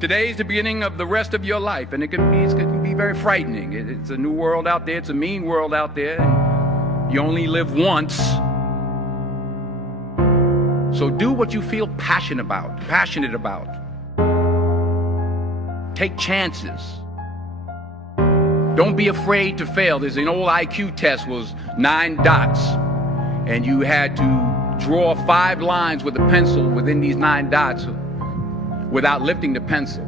Today is the beginning of the rest of your life, and it can be very frightening. It's a new world out there. It's a mean world out there, and you only live once. So do what you feel passionate about. Take chances. Don't be afraid to fail. There's an old IQ test, was 9 dots, and you had to draw 5 lines with a pencil within these 9 dots without lifting the pencil.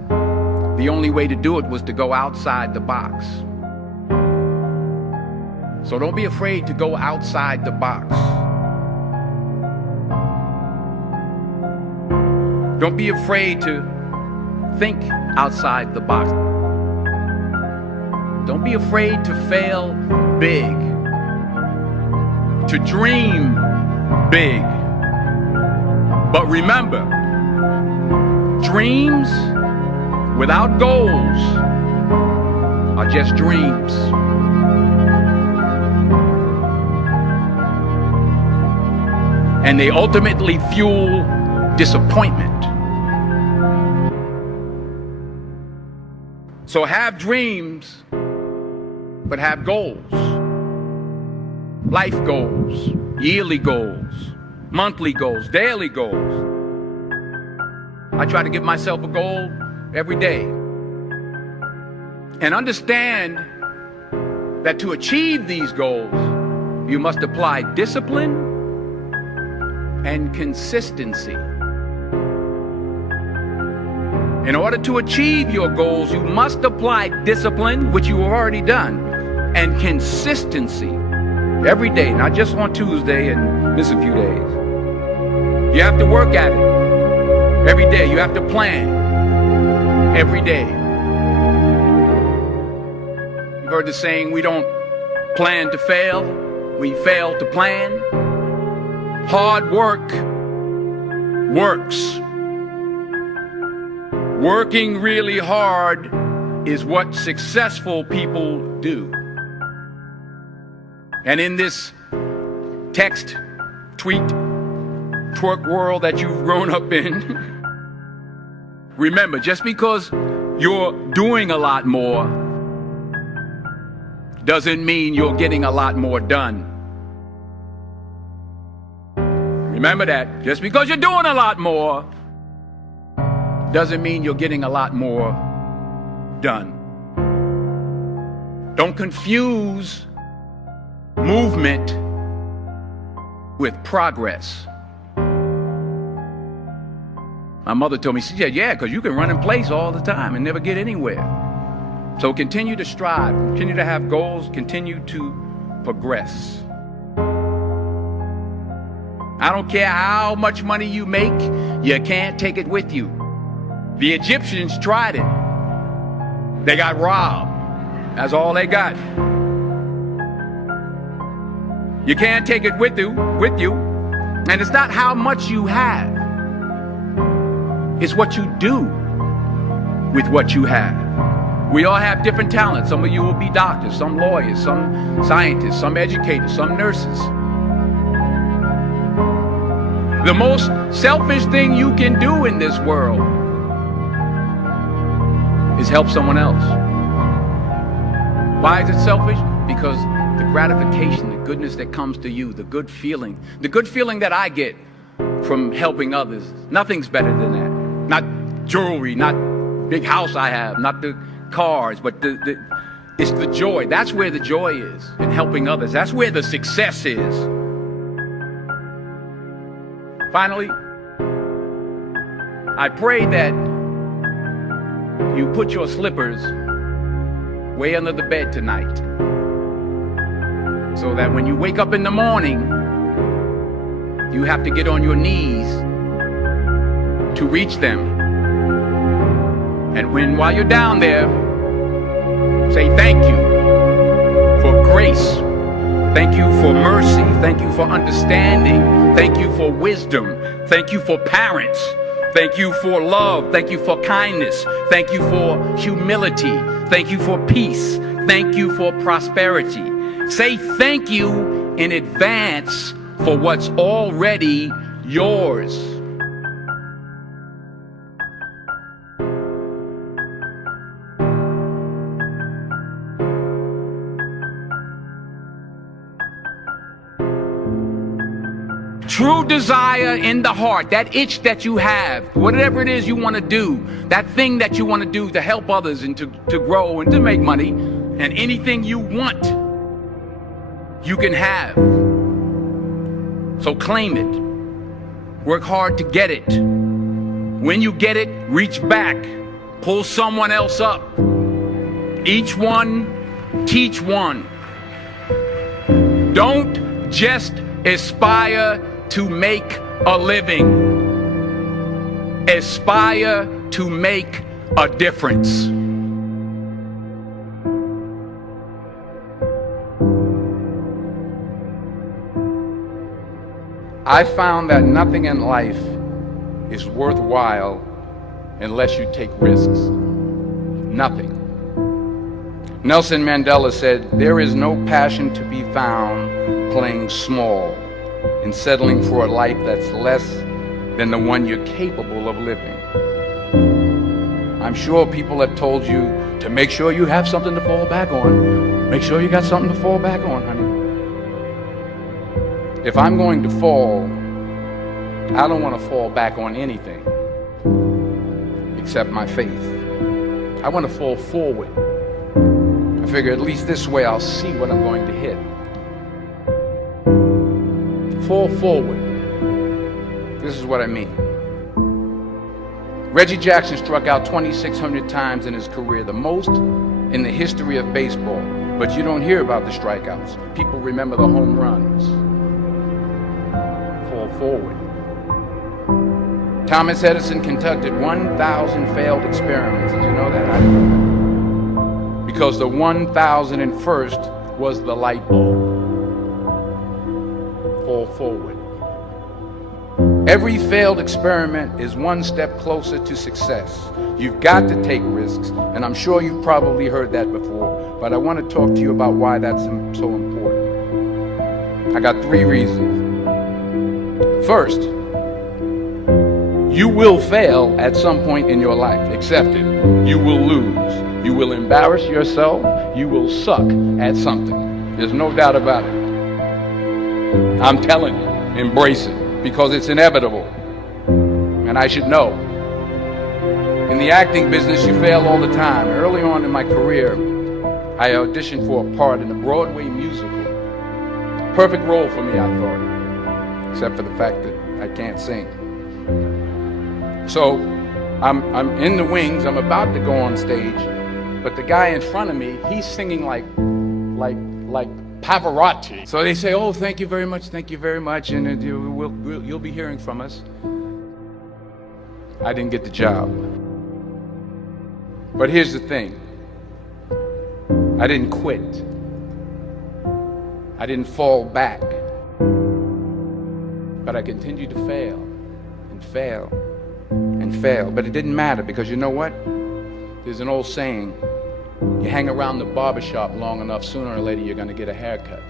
The only way to do it was to go outside the box. So don't be afraid to go outside the box. Don't be afraid to think outside the box. Don't be afraid to fail big, to dream big. But remember, dreams without goals are just dreams. And they ultimately fuel disappointment. So have dreams, but have goals. Life goals, yearly goals, monthly goals, daily goals. I try to give myself a goal every day. And understand that to achieve these goals, you must apply discipline and consistency. In order to achieve your goals, you must apply discipline, which you have already done, and consistency every day, not just on Tuesday and miss a few days. You have to work at it every day. You have to plan every day. You've heard the saying, we don't plan to fail, we fail to plan. Hard work works. Working really hard is what successful people do. And in this text, tweet, twerk world that you've grown up in, remember, just because you're doing a lot more doesn't mean you're getting a lot more done. Remember that. Just because you're doing a lot more doesn't mean you're getting a lot more done. Don't confuse movement with progress. My mother told me, she said, yeah, because you can run in place all the time and never get anywhere. So continue to strive, continue to have goals, continue to progress. I don't care how much money you make, you can't take it with you. The Egyptians tried it. They got robbed. That's all they got. You can't take it with you. And it's not how much you have. It's what you do with what you have. We all have different talents. Some of you will be doctors, some lawyers, some scientists, some educators, some nurses. The most selfish thing you can do in this world is help someone else. Why is it selfish? Because the gratification, the goodness that comes to you, the good feeling that I get from helping others, nothing's better than that. Not jewelry, not big house I have, not the cars, but it's the joy. That's where the joy is, in helping others. That's where the success is. Finally, I pray that you put your slippers way under the bed tonight, so that when you wake up in the morning, you have to get on your knees to reach them. And while you're down there, say thank you for grace. Thank you for mercy. Thank you for understanding. Thank you for wisdom. Thank you for parents. Thank you for love. Thank you for kindness. Thank you for humility. Thank you for peace. Thank you for prosperity. Say thank you in advance for what's already yours. true desire in the heart, that itch that you have, whatever it is you want to do, that thing that you want to do to help others and to grow and to make money, and anything you want, you can have. So claim it. Work hard to get it. When you get it, reach back. Pull someone else up. Each one, teach one. Don't just aspire to make a living. Aspire to make a difference. I found that nothing in life is worthwhile unless you take risks. Nothing. Nelson Mandela said, "There is no passion to be found playing small and settling for a life that's less than the one you're capable of living." I'm sure people have told you to make sure you have something to fall back on. Make sure you got something to fall back on, honey. If I'm going to fall, I don't want to fall back on anything except my faith. I want to fall forward. I figure at least this way I'll see what I'm going to hit. Fall forward. This is what I mean. Reggie Jackson struck out 2,600 times in his career, the most in the history of baseball. But you don't hear about the strikeouts. People remember the home runs. Fall forward. Thomas Edison conducted 1,000 failed experiments. Did you know that? I didn't know that. Because the 1,001st was the light bulb. Fall forward. Every failed experiment is one step closer to success. You've got to take risks, and I'm sure you've probably heard that before, but I want to talk to you about why that's so important. I got 3 reasons. First, you will fail at some point in your life. Accept it. You will lose. You will embarrass yourself. You will suck at something. There's no doubt about it. I'm telling you, embrace it, because it's inevitable. And I should know. In the acting business, you fail all the time. Early on in my career, I auditioned for a part in a Broadway musical. Perfect role for me, I thought, except for the fact that I can't sing. So I'm in the wings. I'm about to go on stage, but the guy in front of me, he's singing like Pavarotti. So they say, "Oh, thank you very much, and you'll be hearing from us." I didn't get the job. But here's the thing. I didn't quit. I didn't fall back. But I continued to fail and fail and fail. But it didn't matter, because you know what? There's an old saying, you hang around the barbershop long enough, sooner or later you're going to get a haircut.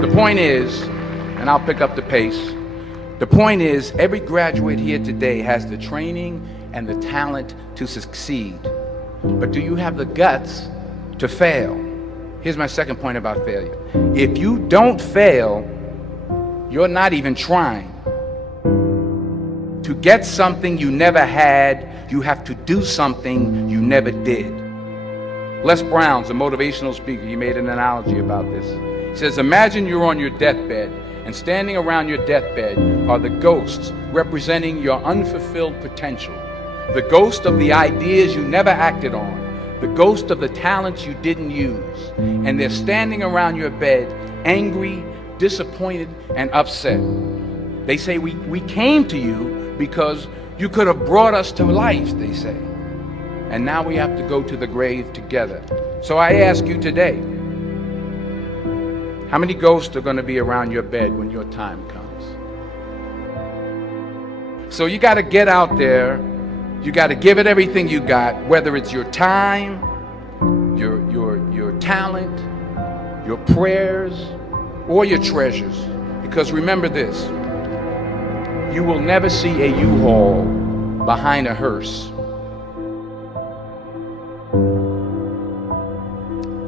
The point is, and I'll pick up the pace, the point is, every graduate here today has the training and the talent to succeed. But do you have the guts to fail? Here's my second point about failure. If you don't fail, you're not even trying. To get something you never had, you have to do something you never did. Les Brown's a motivational speaker. He made an analogy about this. He says, imagine you're on your deathbed, and standing around your deathbed are the ghosts representing your unfulfilled potential. The ghost of the ideas you never acted on. The ghost of the talents you didn't use. And they're standing around your bed, angry, disappointed, and upset. They say, we came to you because you could have brought us to life, they say. And now we have to go to the grave together. So I ask you today, how many ghosts are going to be around your bed when your time comes? So you got to get out there. You got to give it everything you got, whether it's your time, your talent, your prayers, or your treasures. Because remember this, you will never see a U-Haul behind a hearse.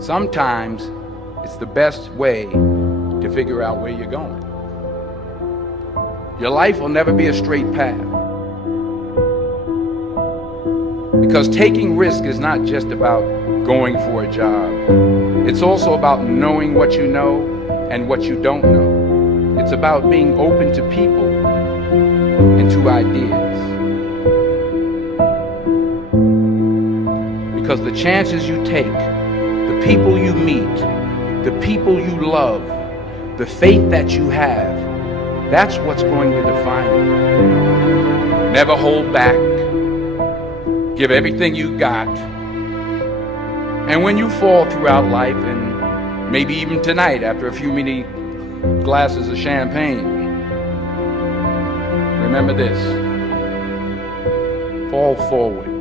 Sometimes It's the best way to figure out where you're going. Your life will never be a straight path. Because taking risk is not just about going for a job. It's also about knowing what you know and what you don't know. It's about being open to people and to ideas. Because the chances you take, the people you meet, the people you love, the faith that you have, that's what's going to define you. Never hold back. Give everything you got. And when you fall throughout life, and maybe even tonight after a few many glasses of champagne, remember this: fall forward.